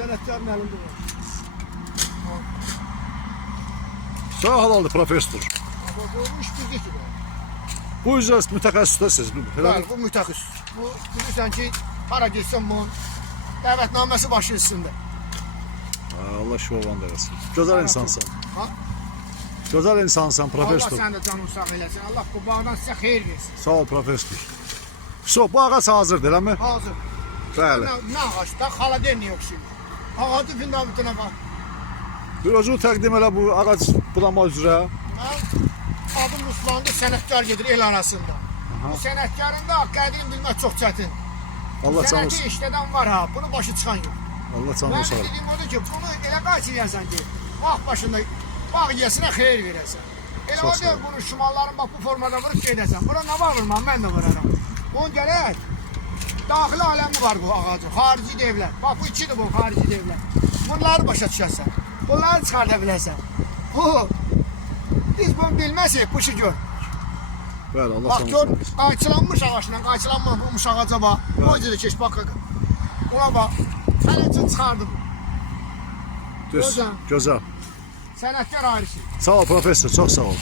sənətkarın əlində var. Sağ olun profesör. Ama bu iş bizde ki bu. Bu yüzden mütəxəssissiniz. Bəli, bu mütəxəssis. Bu bilirsən ki, hara getsən bunun dəvətnaməsi başın üstündə. Allah şovan versin. Gözəl insansan. Ha? Gözəl insansan profesör. Allah sən də canın sağ eləsin. Allah bu bağdan sizə xeyir versin. Sağ ol profesör. So, bu ağac hazırdır, eləmi? Hazır. Bəli. Nə ağac? Da xaladenniyə oxşayır. Ağacı fundamentinə bax. Bir özünü təqdim elə bu ağac budama üzrə. Adım Ruslandı, sənətkar gedir el arasında. Bu sənətkarın da qədim bilmək çox çətin. Allah canı Sənəti işlədən var ha, bunu başı çıxan yox. Allah canı Mən sağ ol. dediyim odur ki, bunu elə qaçıryasan ki, vaxt başında bağ yesinə xeyir verəsən. Elə Çox o sağ deyil, ol. bunu şimalların bax bu formada vurub gedəsən. Bura nə var vurmam, mən də vuraram. Onun gərək, daxili aləmi var bu ağacın, xarici devlər. Bax bu ikidir bu xarici devlər. Bunları başa düşərsən, bunları çıxarda bilərsən. Bu, biz bunu bilməsək, bu işi gör. Bəli, Allah Bax canı gör, sağ olsun. qayçılanmış ağaçla, qayçılanmamış ağaca bax. O yüzden de keş bak. Ona bak. Sen için çıkardım. Düz, Gözəl. gözəl. Sənətkar ayrısı. Sağ ol profesör, çox sağ ol.